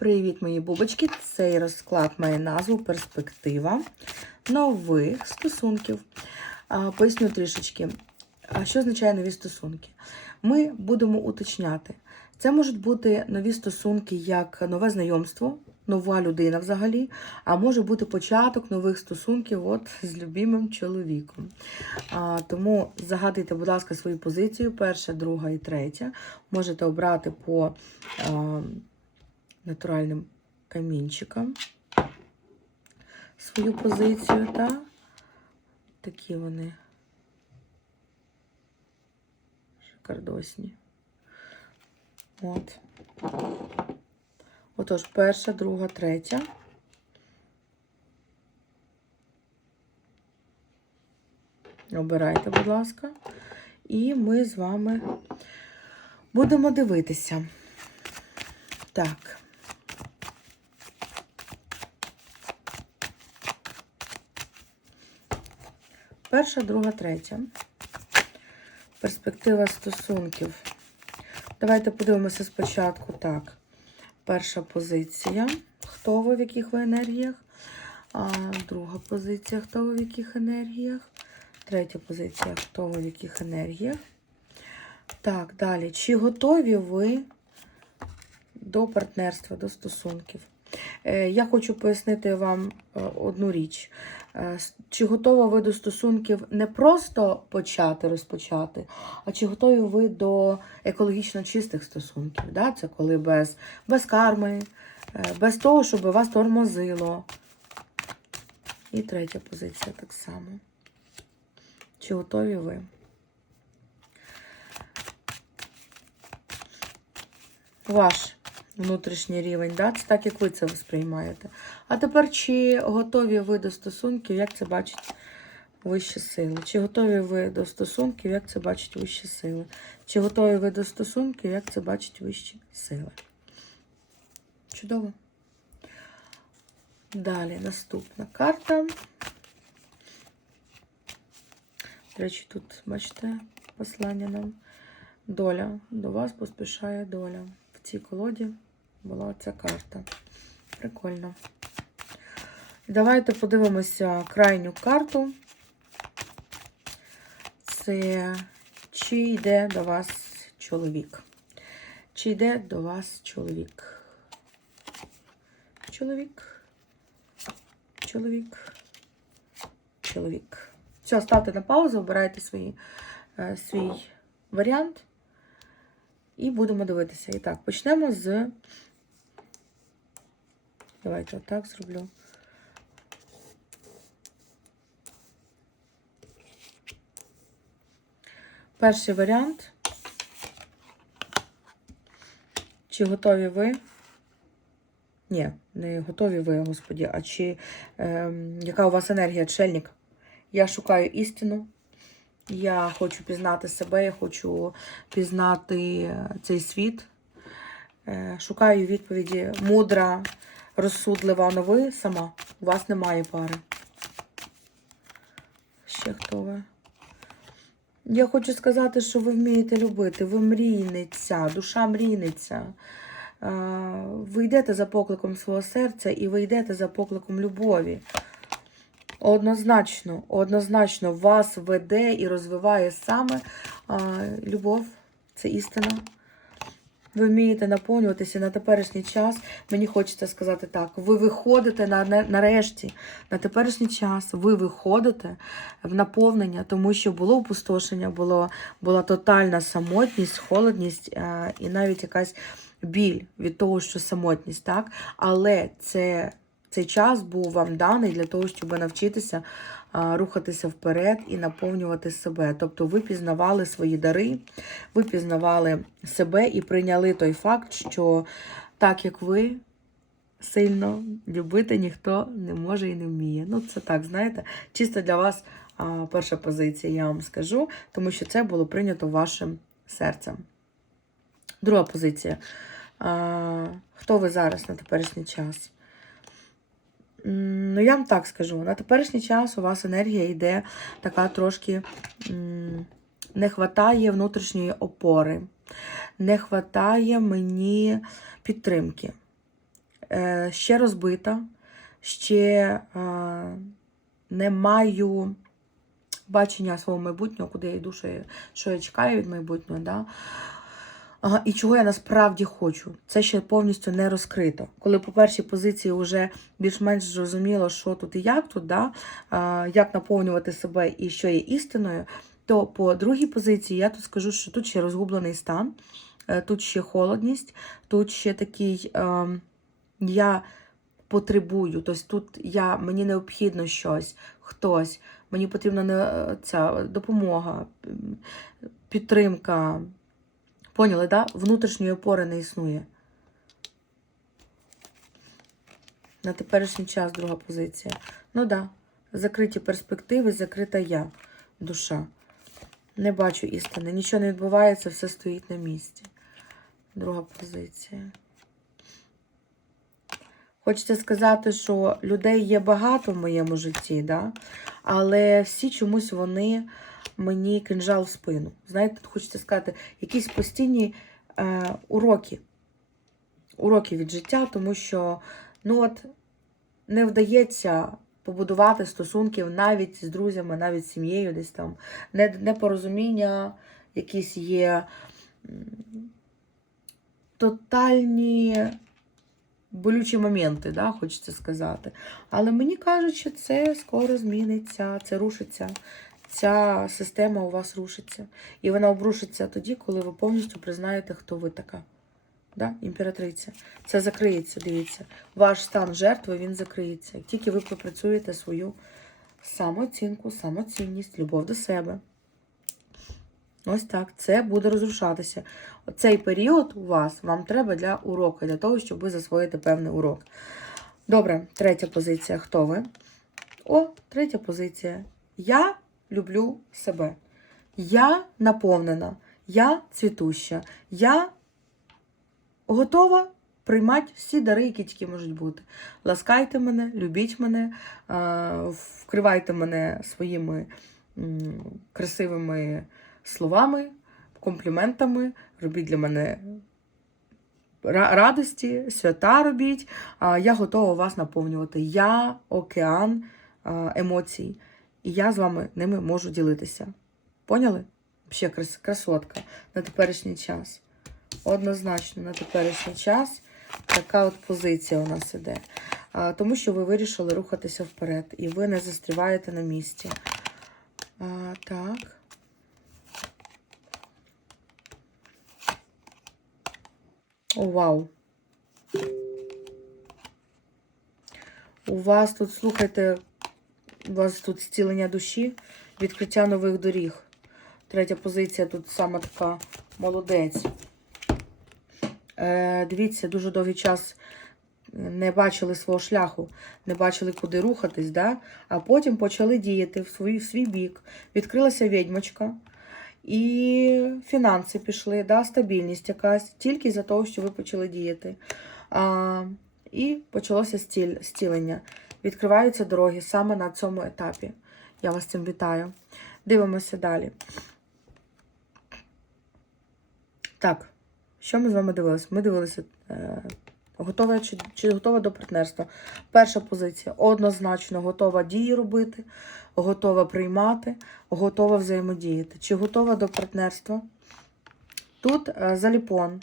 Привіт, мої бубочки! Цей розклад має назву Перспектива нових стосунків. Поясню трішечки, що означає нові стосунки. Ми будемо уточняти. Це можуть бути нові стосунки як нове знайомство, нова людина взагалі, а може бути початок нових стосунків от з любимим чоловіком. А, Тому загадуйте, будь ласка, свою позицію: перша, друга і третя. Можете обрати по. А, натуральним камінчиком свою позицію, та такі вони шикардосні. От. Отож, перша, друга, третя. Обирайте, будь ласка. І ми з вами будемо дивитися. Так. Перша, друга, третя. Перспектива стосунків. Давайте подивимося спочатку так. Перша позиція. Хто ви в яких ви енергіях? А, Друга позиція, хто ви в яких енергіях? Третя позиція, хто ви в яких енергіях? Так, далі. Чи готові ви до партнерства, до стосунків? Е, Я хочу пояснити вам е, одну річ. Е, Чи готова ви до стосунків не просто почати розпочати, а чи готові ви до екологічно чистих стосунків? Да? Це коли без, без карми, без того, щоб вас тормозило. І третя позиція так само. Чи готові ви? Ваш внутрішній рівень, да? це так, як ви це сприймаєте. А тепер, чи готові ви до стосунків, як це бачить вищі сили? Чи готові ви до стосунків, як це бачить вищі сили? Чи готові ви до стосунків, як це бачить вищі сили? Чудово. Далі наступна карта. До речі, тут, бачите, послання нам. Доля. До вас поспішає доля. В цій колоді була ця карта. Прикольно. Давайте подивимося крайню карту. Це чи йде до вас чоловік? Чи йде до вас чоловік? Чоловік. Чоловік. Чоловік. Все, ставте на паузу, обирайте свої, е, свій варіант. І будемо дивитися. І так, почнемо з. Давайте отак зроблю. Перший варіант. Чи готові ви? Ні, не готові ви, господі, а чи е, яка у вас енергія, чельник? Я шукаю істину. Я хочу пізнати себе, я хочу пізнати цей світ. Е, Шукаю відповіді мудра, розсудлива, але ви сама. У вас немає пари. Ще хто ви? Я хочу сказати, що ви вмієте любити, ви мрійниця, душа мрійниця. Ви йдете за покликом свого серця і ви йдете за покликом любові. Однозначно, однозначно вас веде і розвиває саме любов, це істина. Ви вмієте наповнюватися на теперішній час. Мені хочеться сказати так: ви виходите на, на нарешті, на теперішній час, ви виходите в наповнення, тому що було опустошення, було, була тотальна самотність, холодність а, і навіть якась біль від того, що самотність, так? Але це. Цей час був вам даний для того, щоб навчитися рухатися вперед і наповнювати себе. Тобто ви пізнавали свої дари, ви пізнавали себе і прийняли той факт, що так як ви сильно любити ніхто не може і не вміє. Ну, це так, знаєте, чисто для вас перша позиція, я вам скажу, тому що це було прийнято вашим серцем. Друга позиція. Хто ви зараз на теперішній час? Ну, я вам так скажу, на теперішній час у вас енергія йде така трошки не вистачає внутрішньої опори, не вистачає мені підтримки. е, ще розбита, ще не маю бачення свого майбутнього, куди я йду, що я чекаю від майбутнього. Да? Ага, і чого я насправді хочу. Це ще повністю не розкрито. Коли по першій позиції вже більш-менш зрозуміло, що тут і як тут, да? як наповнювати себе і що є істиною, то по другій позиції я тут скажу, що тут ще розгублений стан, е, тут ще холодність, тут ще такий е, я потребую, тобто тут я, мені необхідно щось, хтось, мені потрібна не, ця допомога, підтримка. Поняли, да? Внутрішньої опори не існує. На теперішній час друга позиція. Ну да. Закриті перспективи, закрита я, душа. Не бачу істини. Нічого не відбувається, все стоїть на місці. Друга позиція. Хочеться сказати, що людей є багато в моєму житті, да? але всі чомусь вони мені кинжал в спину. Знаєте, хочеться сказати, якісь постійні е, уроки. Уроки від життя, тому що ну от, не вдається побудувати стосунків навіть з друзями, навіть з сім'єю, десь там. Непорозуміння, якісь є тотальні болючі моменти, да, хочеться сказати. Але мені кажуть, що це скоро зміниться, це рушиться. Ця система у вас рушиться. І вона обрушиться тоді, коли ви повністю признаєте, хто ви така. Да? Імператриця. Це закриється, дивіться. Ваш стан жертви він закриється. Як тільки ви пропрацюєте свою самооцінку, самоцінність, любов до себе. Ось так, це буде розрушатися. Цей період у вас вам треба для уроку, для того, щоб ви засвоїте певний урок. Добре, третя позиція. Хто ви? О, третя позиція. Я люблю себе. Я наповнена, я цвітуща, я готова приймати всі дари, які тільки можуть бути. Ласкайте мене, любіть мене, вкривайте мене своїми красивими словами, компліментами, робіть для мене радості, свята робіть. Я готова вас наповнювати. Я океан емоцій, і я з вами ними можу ділитися. Поняли? Ще крас- красотка на теперішній час. Однозначно, на теперішній час така от позиція у нас іде. А, тому що ви вирішили рухатися вперед, і ви не застріваєте на місці. А, так. О, вау. У вас тут, слухайте, у вас тут зцілення душі, відкриття нових доріг. Третя позиція тут саме така молодець. Е, дивіться, дуже довгий час не бачили свого шляху, не бачили, куди рухатись, да? а потім почали діяти в свій, в свій бік. Відкрилася відьмочка, і фінанси пішли, да? стабільність якась, тільки за того, що ви почали діяти. А, і почалося стіль, стілення. Відкриваються дороги саме на цьому етапі. Я вас цим вітаю. Дивимося далі. Так, що ми з вами дивилися? Ми дивилися, е, готова чи, чи готова до партнерства. Перша позиція однозначно готова дії робити, готова приймати, готова взаємодіяти. Чи готова до партнерства? Тут е, заліпон.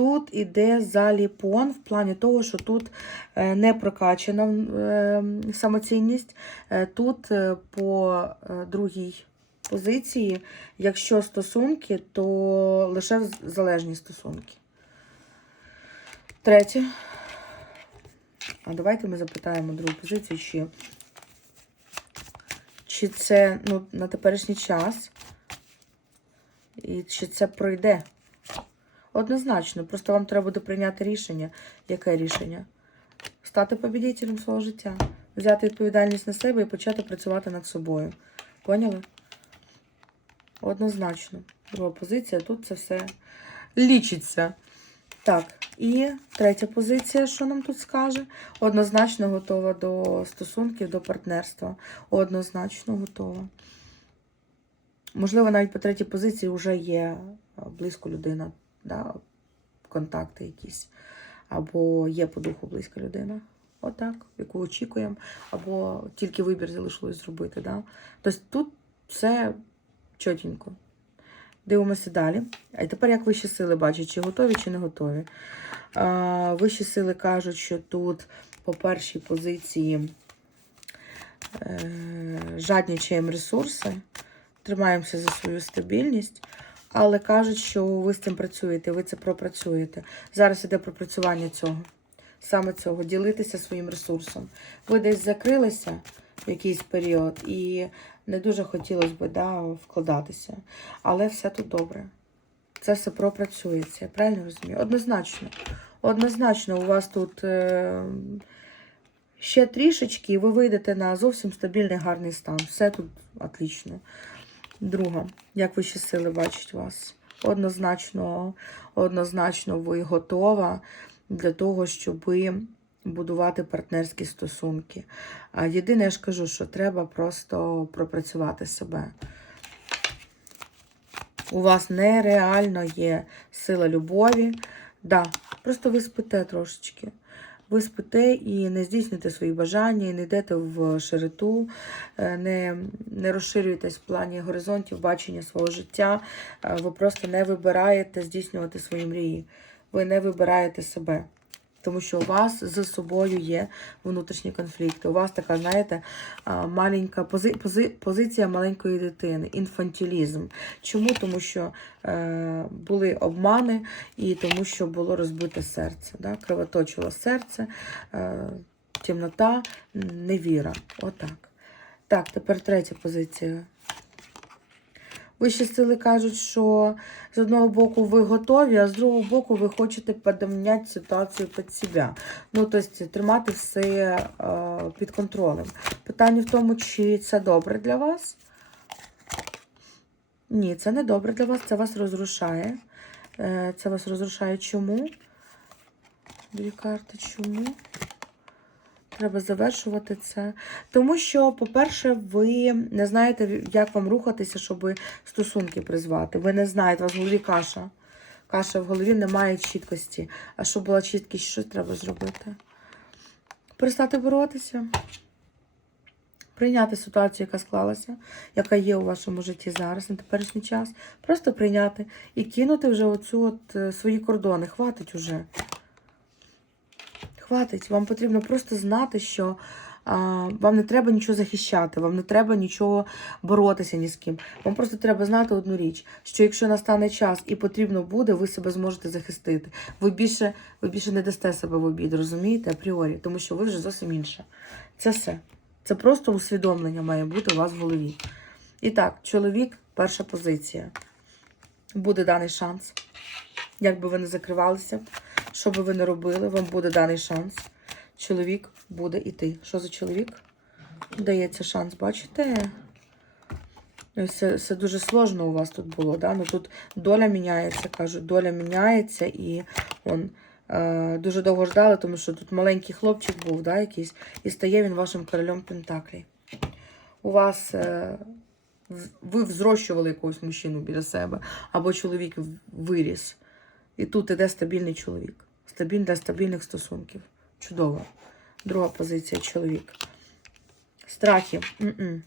Тут іде заліпон в плані того, що тут е, не прокачана е, самоцінність. Е, Тут по другій позиції, якщо стосунки, то лише залежні стосунки. Третє. А давайте ми запитаємо другу позицію, чи, чи це ну, на теперішній час, і чи це пройде. Однозначно, просто вам треба буде прийняти рішення. Яке рішення? Стати побідителем свого життя, взяти відповідальність на себе і почати працювати над собою. Поняли? Однозначно. Друга позиція, тут це все лічиться. Так, і третя позиція, що нам тут скаже? Однозначно готова до стосунків, до партнерства. Однозначно готова. Можливо, навіть по третій позиції вже є близько людина, да, контакти якісь. або є по духу близька людина. Отак, яку очікуємо, або тільки вибір залишилось зробити. Да? Тобто тут все чотенько. Дивимося далі. А тепер як вищі сили бачать, чи готові, чи не готові. А, вищі сили кажуть, що тут по першій позиції е, жаднічаємо ресурси, тримаємося за свою стабільність, але кажуть, що ви з цим працюєте, ви це пропрацюєте. Зараз іде пропрацювання цього. Саме цього, ділитися своїм ресурсом. Ви десь закрилися в якийсь період і не дуже хотілося б да, вкладатися. Але все тут добре. Це все пропрацюється, я правильно розумію? Однозначно. Однозначно, у вас тут е, ще трішечки, і ви вийдете на зовсім стабільний гарний стан. Все тут отлично. Друга, як вищі сили бачать вас? Однозначно, однозначно, ви готова для того, щоб будувати партнерські стосунки. Єдине, я ж кажу, що треба просто пропрацювати себе. У вас нереально є сила любові. Да, просто ви спите трошечки. Ви спите і не здійснюєте свої бажання, і не йдете в широту, е, не, не розширюєтесь в плані горизонтів бачення свого життя. Е, Ви просто не вибираєте здійснювати свої мрії. Ви не вибираєте себе. Тому що у вас з собою є внутрішні конфлікти. У вас така, знаєте, маленька пози, пози, позиція маленької дитини, інфантилізм. Чому? Тому що е, були обмани і тому, що було розбите серце. Да? Кровоточило серце, е, темнота, невіра. Отак. Так, тепер третя позиція. Вищі сили кажуть, що з одного боку ви готові, а з другого боку ви хочете подамняти ситуацію під себе. Ну, тобто тримати все е, під контролем. Питання в тому, чи це добре для вас? Ні, це не добре для вас, це вас розрушає. Е, це вас розрушає чому? Дві карти чому? Треба завершувати це. Тому що, по-перше, ви не знаєте, як вам рухатися, щоб стосунки призвати. Ви не знаєте, у вас в голові каша. Каша в голові немає чіткості. А щоб була чіткість, що треба зробити? Перестати боротися. Прийняти ситуацію, яка склалася, яка є у вашому житті зараз на теперішній час. Просто прийняти і кинути вже оцю от е, свої кордони. Хватить уже. Хватить, вам потрібно просто знати, що а, вам не треба нічого захищати, вам не треба нічого боротися ні з ким. Вам просто треба знати одну річ: що якщо настане час і потрібно буде, ви себе зможете захистити. Ви більше, ви більше не дасте себе в обід, розумієте, апріорі, тому що ви вже зовсім інше. Це все. Це просто усвідомлення має бути у вас в голові. І так, чоловік, перша позиція. Буде даний шанс. Як би ви не закривалися, що би ви не робили, вам буде даний шанс. Чоловік буде іти. Що за чоловік? Дається шанс, бачите? Це, це дуже сложно у вас тут було. Да? Ну, тут доля міняється, кажуть, доля міняється і он, е, дуже довго ждали, тому що тут маленький хлопчик був, да, якийсь, і стає він вашим королем Пентаклі. У вас е, ви взрощували якогось мужчину біля себе, або чоловік виріс. І тут іде стабільний чоловік. Стабільний для стабільних стосунків. Чудово. Друга позиція чоловік. Страхи. М-м.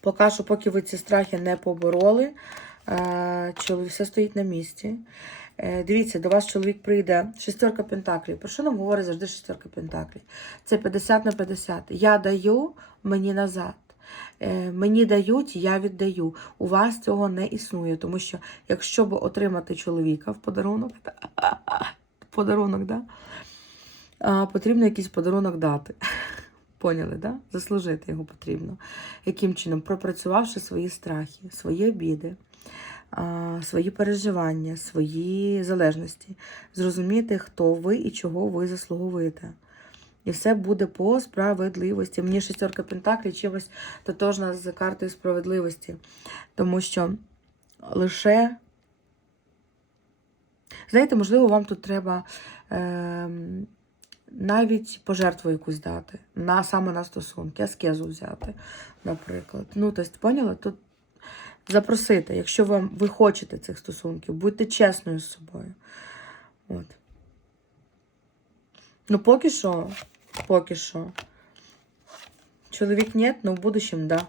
Поки що, поки ви ці страхи не побороли, е, чоловік все стоїть на місці. Е, Дивіться, до вас чоловік прийде шестерка пентаклів. Про що нам говорить завжди шестерка пентаклів? Це 50 на 50. Я даю мені назад. Е, Мені дають, я віддаю. У вас цього не існує, тому що якщо б отримати чоловіка в подарунок, подарунок, да? потрібно якийсь подарунок дати. Поняли, да? Заслужити його потрібно. Яким чином? Пропрацювавши свої страхи, свої обіди, свої переживання, свої залежності, зрозуміти, хто ви і чого ви заслуговуєте. І все буде по справедливості. Мені шестерка Пентаклі чимось тотожна з картою справедливості. Тому що лише, знаєте, можливо, вам тут треба е, навіть пожертву якусь дати, на, саме на стосунки, аскезу взяти, наприклад. Ну, тобто, поняла? Тут запросити, якщо вам, ви хочете цих стосунків, будьте чесною з собою. От. Ну, поки що, поки що. Чоловік ні, но в будущем, да.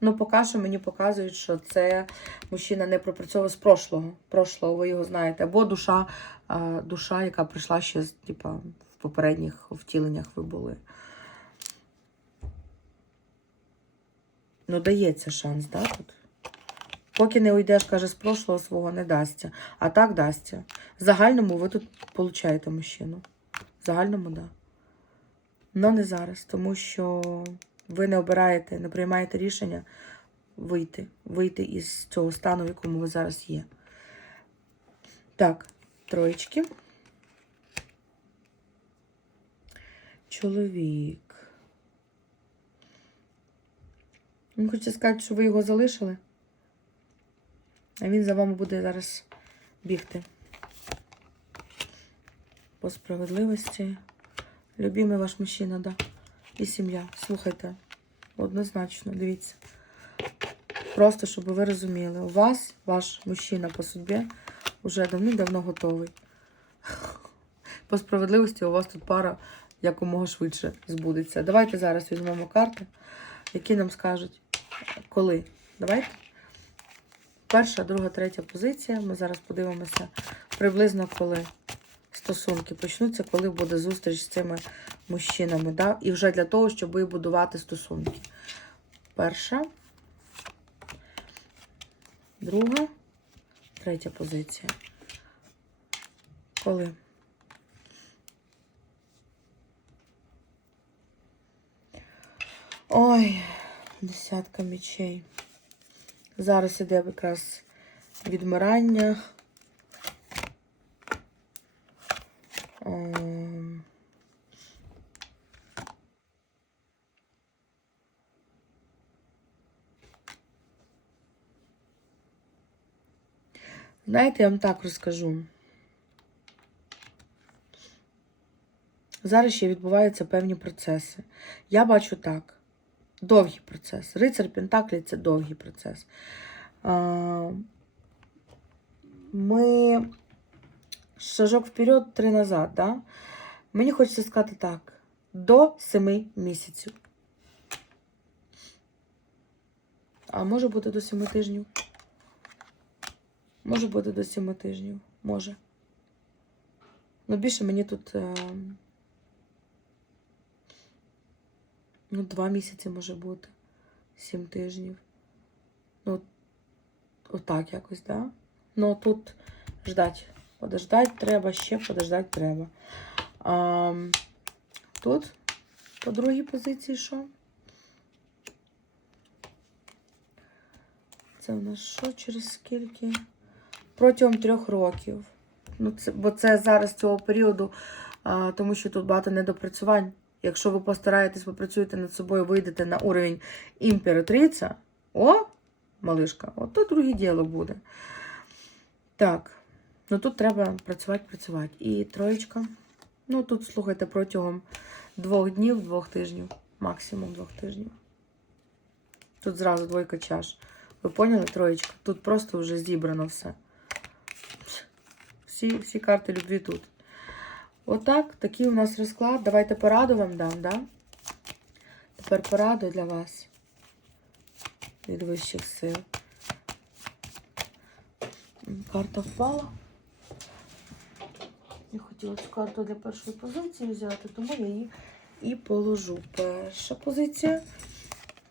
Ну, поки що мені показують, що це мужчина не пропрацьовує з прошлого. Прошлого, ви його знаєте. Або душа, душа, яка прийшла ще з, типа, в попередніх втіленнях ви були. Ну, дається шанс, да, тут? Поки не уйдеш, каже, з прошлого свого не дасться. А так дасться. В загальному ви тут получаєте мужчину. В загальному, так. Да. Но не зараз, тому що ви не обираєте, не приймаєте рішення вийти, вийти із цього стану, в якому ви зараз є. Так, троєчки. Чоловік. Він хоче сказати, що ви його залишили, а він за вами буде зараз бігти. По справедливості. Любимий ваш мужчина, да. І сім'я. Слухайте. Однозначно, дивіться. Просто, щоб ви розуміли, у вас, ваш мужчина по судьбі, вже давним-давно готовий. По справедливості у вас тут пара якомога швидше збудеться. Давайте зараз візьмемо карти, які нам скажуть, коли. Давайте. Перша, друга, третя позиція. Ми зараз подивимося приблизно коли стосунки почнуться, коли буде зустріч з цими мужчинами. Да? І вже для того, щоб будувати стосунки. Перша, друга, третя позиція. Коли? Ой, десятка мечей. Зараз іде якраз відмирання. Знаєте, я вам так розкажу. Зараз ще відбуваються певні процеси. Я бачу так. Довгий процес. Рицар Пентаклі це довгий процес. Ми шажок вперед, три назад, да? Мені хочеться сказати так: до семи місяців. А може бути до семи тижнів? Може бути до семи тижнів. Може. Ну, більше мені тут. Е... Ну, два місяці може бути. Сім тижнів. Ну, отак якось, да? Ну, тут ждать. Подождать треба, ще подождать треба. А, тут по другій позиції що? Це в нас що через скільки? Протягом трьох років. Ну, це, Бо це зараз цього періоду, а, тому що тут багато недопрацювань. Якщо ви постараєтесь, попрацюєте над собою, вийдете на уровень імператриця, о, малишка, от то друге діло буде. Так. Ну тут треба працювати, працювати. І троєчка. Ну тут, слухайте, протягом двох днів, двох тижнів, максимум двох тижнів. Тут зразу двойка чаш. Ви поняли, троєчка? Тут просто вже зібрано все. Всі всі карти любві тут. Отак, такий у нас розклад. Давайте пораду вам дам, да? Тепер пораду для вас. Від вищих сил. Карта впала. Я хотіла цю карту для першої позиції взяти, тому я її і положу. Перша позиція,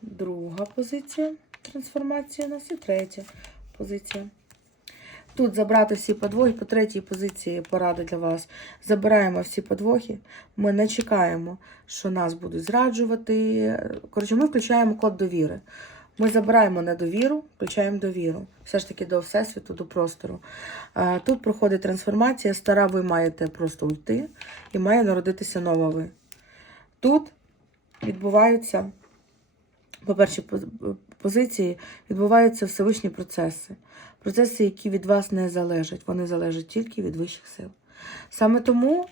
друга позиція, трансформація у нас і третя позиція. Тут забрати всі подвохи, по третій позиції порада для вас. Забираємо всі подвохи, ми не чекаємо, що нас будуть зраджувати. Коротше, ми включаємо код довіри. Ми забираємо недовіру, включаємо довіру. Все ж таки до Всесвіту, до простору. Тут проходить трансформація, стара ви маєте просто уйти, і має народитися нова ви. Тут відбуваються, по першій позиції, відбуваються Всевишні процеси. Процеси, які від вас не залежать, вони залежать тільки від вищих сил. Саме тому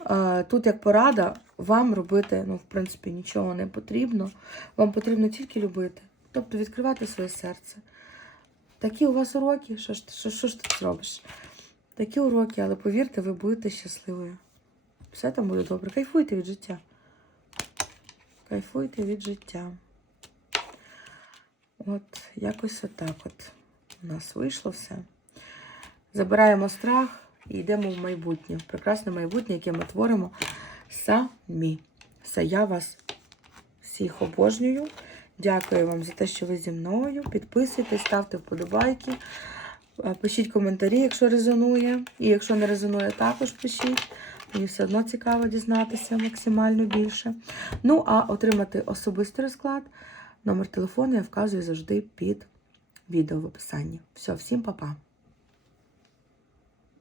тут, як порада, вам робити, ну, в принципі, нічого не потрібно. Вам потрібно тільки любити. Тобто відкривати своє серце. Такі у вас уроки, що ж, що, що ж ти зробиш? Такі уроки, але повірте, ви будете щасливою. Все там буде добре. Кайфуйте від життя. Кайфуйте від життя. От, якось отак от у нас вийшло все. Забираємо страх і йдемо в майбутнє. В прекрасне майбутнє, яке ми творимо самі. Все, я вас всіх обожнюю. Дякую вам за те, що ви зі мною. Підписуйтесь, ставте вподобайки. Е, Пишіть коментарі, якщо резонує. І якщо не резонує, також пишіть. Мені все одно цікаво дізнатися максимально більше. Ну, а отримати особистий розклад, номер телефону я вказую завжди під відео в описанні. Все, всім па-па.